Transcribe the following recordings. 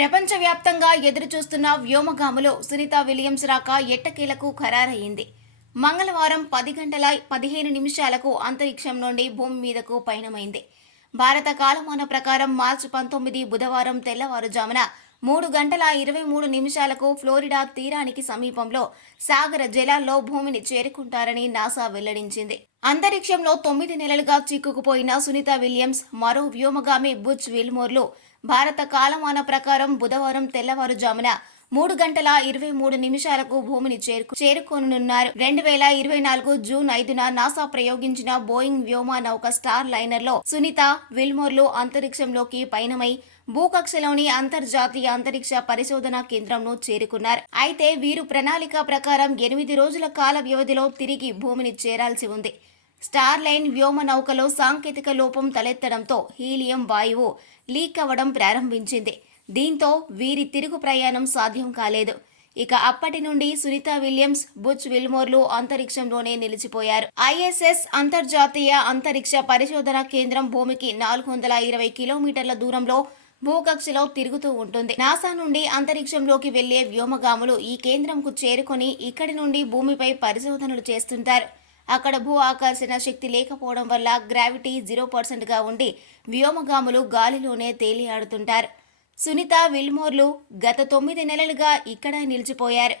ప్రపంచవ్యాప్తంగా ఎదురుచూస్తున్న వ్యోమగాములో సునీత విలియమ్స్ రాక ఎట్టకేలకు ఖరారయ్యింది. మంగళవారం పది గంటల పదిహేను నిమిషాలకు అంతరిక్షం నుండి భూమి మీదకు పయనమైంది. భారత కాలమాన ప్రకారం మార్చి పంతొమ్మిది బుధవారం తెల్లవారుజామున మూడు గంటల ఇరవై మూడు నిమిషాలకు ఫ్లోరిడా తీరానికి సమీపంలో సాగర జలాల్లో భూమిని చేరుకుంటారని నాసా వెల్లడించింది. అంతరిక్షంలో తొమ్మిది నెలలుగా చిక్కుకుపోయిన సునీత విలియమ్స్ మరో వ్యోమగామి బుచ్ విల్మోర్లు భారత కాలమాన ప్రకారం బుధవారం తెల్లవారుజామున మూడు గంటల ఇరవై మూడు నిమిషాలకు భూమిని చేరుకు చేరుకోనున్నారు. రెండు వేల ఇరవై నాలుగు జూన్ ఐదున నాసా ప్రయోగించిన బోయింగ్ వ్యోమ నౌక స్టార్ లైనర్లో సునీత విల్మోర్లు అంతరిక్షంలోకి పయనమై భూకక్షలోని అంతర్జాతీయ అంతరిక్ష పరిశోధన కేంద్రంను చేరుకున్నారు. అయితే వీరు ప్రణాళిక ప్రకారం ఎనిమిది రోజుల కాల వ్యవధిలో తిరిగి భూమిని చేరాల్సి ఉంది. స్టార్ లైన్ వ్యోమ నౌకలో సాంకేతిక లోపం తలెత్తడంతో హీలియం వాయువు లీక్ అవ్వడం ప్రారంభించింది. దీంతో వీరి తిరుగు ప్రయాణం సాధ్యం కాలేదు. ఇక అప్పటి నుండి సునీత విలియమ్స్ బుచ్ విల్మోర్లు అంతరిక్షంలోనే నిలిచిపోయారు. ఐఎస్ఎస్ అంతర్జాతీయ అంతరిక్ష పరిశోధన కేంద్రం భూమికి నాలుగు వందల ఇరవై కిలోమీటర్ల దూరంలో భూకక్షలో తిరుగుతూ ఉంటుంది. నాసా నుండి అంతరిక్షంలోకి వెళ్ళే వ్యోమగాములు ఈ కేంద్రంకు చేరుకొని ఇక్కడి నుండి భూమిపై పరిశోధనలు చేస్తుంటారు. అక్కడ భూ ఆకర్షణ శక్తి లేకపోవడం వల్ల గ్రావిటీ జీరో పర్సెంట్గా ఉండి వ్యోమగాములు గాలిలోనే తేలియాడుతుంటారు. సునీత విల్మోర్లు గత తొమ్మిది నెలలుగా ఇక్కడే నిలిచిపోయారు.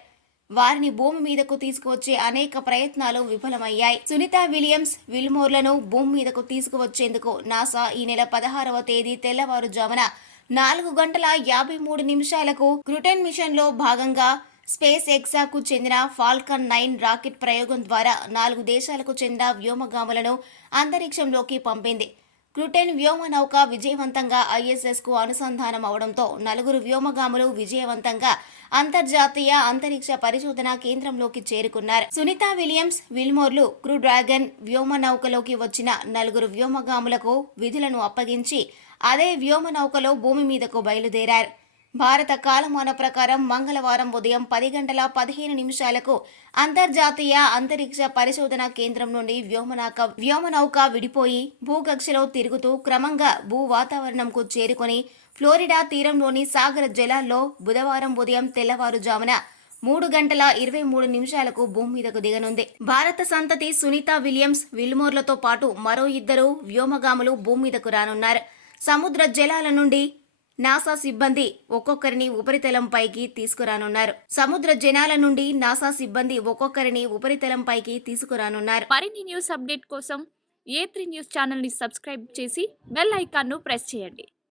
వారిని భూమి మీదకు తీసుకువచ్చే అనేక ప్రయత్నాలు విఫలమయ్యాయి. సునీత విలియమ్స్ విల్మోర్లను భూమి మీదకు తీసుకువచ్చేందుకు నాసా ఈ నెల పదహారవ తేదీ తెల్లవారుజామున నాలుగు గంటల యాభై మూడు నిమిషాలకు క్రుటెన్ మిషన్లో భాగంగా స్పేస్ ఎక్సాకు చెందిన ఫాల్కన్ నైన్ రాకెట్ ప్రయోగం ద్వారా నాలుగు దేశాలకు చెందిన వ్యోమగాములను అంతరిక్షంలోకి పంపింది. క్రుటెన్ వ్యోమ నౌక విజయవంతంగా ఐఎస్ఎస్కు అనుసంధానం అవడంతో నలుగురు వ్యోమగాములు విజయవంతంగా అంతర్జాతీయ అంతరిక్ష పరిశోధన కేంద్రంలోకి చేరుకున్నారు. సునీత విలియమ్స్ విల్మోర్లు క్రూ డ్రాగన్ వ్యోమ నౌకలోకి వచ్చిన నలుగురు వ్యోమగాములకు విధులను అప్పగించి అదే వ్యోమ నౌకలో భూమి మీదకు బయలుదేరారు. భారత కాలమాన ప్రకారం మంగళవారం ఉదయం పది గంటల పదిహేను నిమిషాలకు అంతర్జాతీయ అంతరిక్ష పరిశోధన కేంద్రం నుండి వ్యోమనాక వ్యోమనౌక విడిపోయి భూకక్షలో తిరుగుతూ క్రమంగా భూ వాతావరణంకు చేరుకొని ఫ్లోరిడా తీరంలోని సాగర జలాల్లో బుధవారం ఉదయం తెల్లవారుజామున మూడు గంటల ఇరవై మూడు నిమిషాలకు భూమి మీదకు దిగనుంది. భారత సంతతి సునీత విలియమ్స్ విల్మోర్లతో పాటు మరో ఇద్దరు వ్యోమగాములు భూమి మీదకు రానున్నారు. సముద్ర జలాల నుండి నాసా సిబ్బంది ఒక్కొక్కరిని ఉపరితలంపైకి తీసుకురానున్నారు. సముద్ర జనాల నుండి నాసా సిబ్బంది ఒక్కొక్కరిని ఉపరితలంపైకి తీసుకురానున్నారు. మరిన్ని న్యూస్ అప్డేట్ కోసం ఏ త్రీ న్యూస్ ఛానల్ని సబ్స్క్రైబ్ చేసి బెల్ ఐకాన్ను ప్రెస్ చేయండి.